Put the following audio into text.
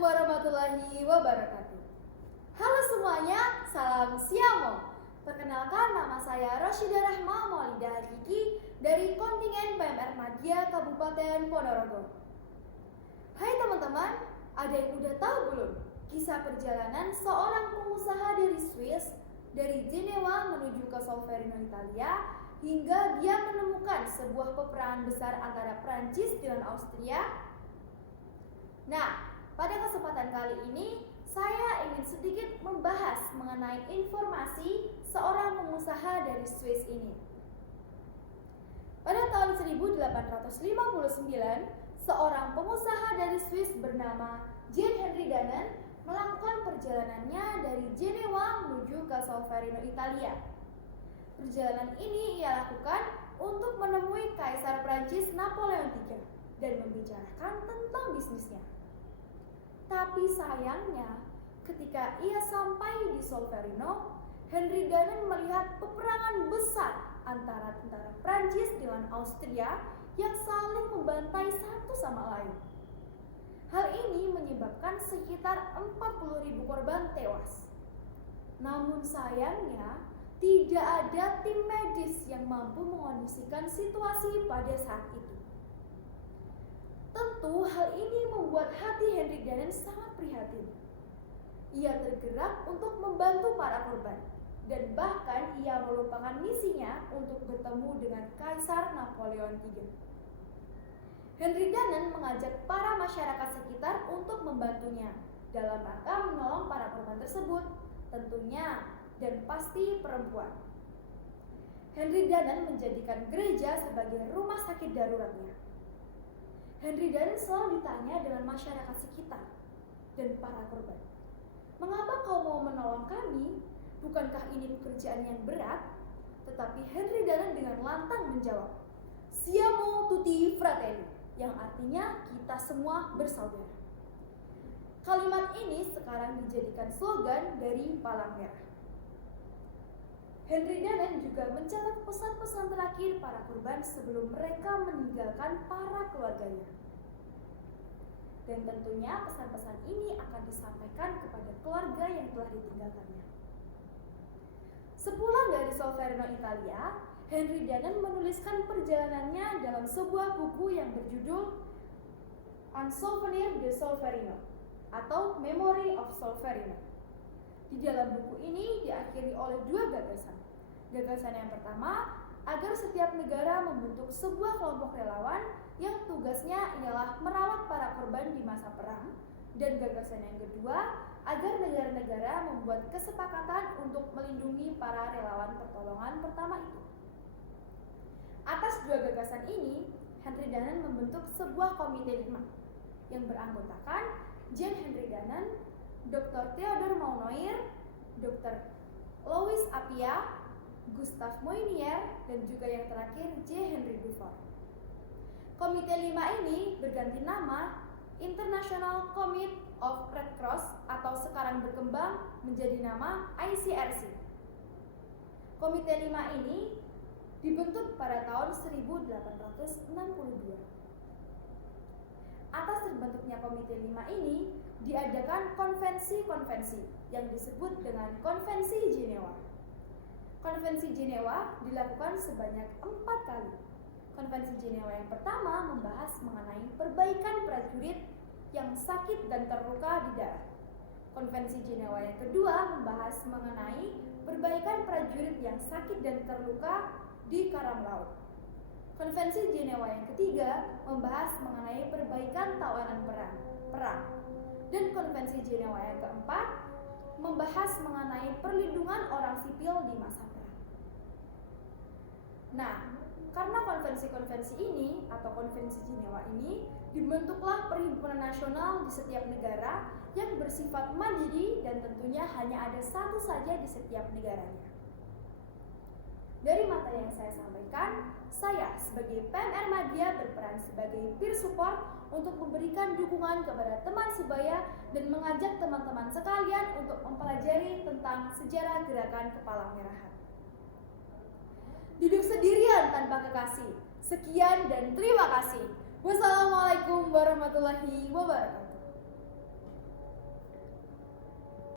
warahmatullahi wabarakatuh. Halo semuanya, salam Siamo. Perkenalkan, nama saya Rasyidah Rahma Maulidah Hakiki dari kontingen PMR Madya Kabupaten Ponorogo. Hai teman-teman, ada yang udah tahu belum kisah perjalanan seorang pengusaha dari Swiss dari Jenewa menuju ke Solferino, Italia, hingga dia menemukan sebuah peperangan besar antara Prancis dengan Austria? Nah, pada kesempatan kali ini saya ingin sedikit membahas mengenai informasi seorang pengusaha dari Swiss ini. Pada tahun 1859, seorang pengusaha dari Swiss bernama Jean Henry Dannen melakukan perjalanannya dari Jenewa menuju ke Solferino, Italia. Perjalanan ini ia lakukan untuk menemui Kaisar Prancis Napoleon III dan membicarakan tentang bisnisnya. Tapi sayangnya, ketika ia sampai di Solferino, Henry Dannen melihat peperangan besar antara tentara Prancis dengan Austria yang saling membantai satu sama lain. Hal ini menyebabkan sekitar 40.000 korban tewas. Namun sayangnya, tidak ada tim medis yang mampu mengondisikan situasi pada saat itu. Tentu hal ini membuat hati Henry Dannen sangat prihatin. Ia tergerak untuk membantu para korban, dan bahkan ia melupakan misinya untuk bertemu dengan Kaisar Napoleon III. Henry Dannen mengajak para masyarakat sekitar untuk membantunya dalam rangka menolong para korban tersebut, tentunya dan pasti perempuan. Henry Dannen menjadikan gereja sebagai rumah sakit daruratnya. Henry Dannen selalu ditanya dengan masyarakat sekitar dan para korban, "Mengapa kau mau menolong kami? Bukankah ini pekerjaan yang berat?" Tetapi Henry Dannen dengan lantang menjawab, "Siamo tutti fratelli," yang artinya kita semua bersaudara. Kalimat ini sekarang dijadikan slogan dari Palang Merah. Henry Dannen juga mencatat pesan-pesan terakhir para korban sebelum mereka meninggalkan para keluarganya. Dan tentunya pesan-pesan ini akan disampaikan kepada keluarga yang telah ditinggalkannya. Sepulang dari Solferino, Italia, Henry Dannen menuliskan perjalanannya dalam sebuah buku yang berjudul Un Souvenir de Solferino atau Memory of Solferino. Di dalam buku ini diakhiri oleh dua gagasan. Gagasan yang pertama, agar setiap negara membentuk sebuah kelompok relawan yang tugasnya ialah merawat para korban di masa perang. Dan gagasan yang kedua, agar negara-negara membuat kesepakatan untuk melindungi para relawan pertolongan pertama itu. Atas dua gagasan ini, Henry Dannen membentuk sebuah komite 5 yang beranggotakan Jean Henry Dannen, Dr. Theodor Maunoir, Dr. Louis Appia, Gustave Moynier, dan juga yang terakhir J. Henry Dufour. Komite 5 ini berganti nama International Committee of Red Cross atau sekarang berkembang menjadi nama ICRC. Komite 5 ini dibentuk pada tahun 1862. Atas terbentuknya Komite 5 ini diadakan konvensi-konvensi yang disebut dengan Konvensi Jenewa. Konvensi Jenewa dilakukan sebanyak 4 kali. Konvensi Jenewa yang pertama membahas mengenai perbaikan prajurit yang sakit dan terluka di darat. Konvensi Jenewa yang kedua membahas mengenai perbaikan prajurit yang sakit dan terluka di karam laut. Konvensi Jenewa yang ketiga membahas mengenai perbaikan tawanan perang. Dan konvensi Jenewa yang keempat membahas mengenai perlindungan orang sipil di masa perang. Nah, karena konvensi-konvensi ini atau konvensi Jenewa ini dibentuklah perhimpunan nasional di setiap negara yang bersifat mandiri dan tentunya hanya ada satu saja di setiap negaranya. Dari materi yang saya sampaikan, saya sebagai PMR Madya berperan sebagai peer support untuk memberikan dukungan kepada teman sebaya dan mengajak teman-teman sekalian untuk mempelajari tentang sejarah gerakan Kepala Merahan. Duduk sendirian tanpa kekasih. Sekian dan terima kasih. Wassalamualaikum warahmatullahi wabarakatuh.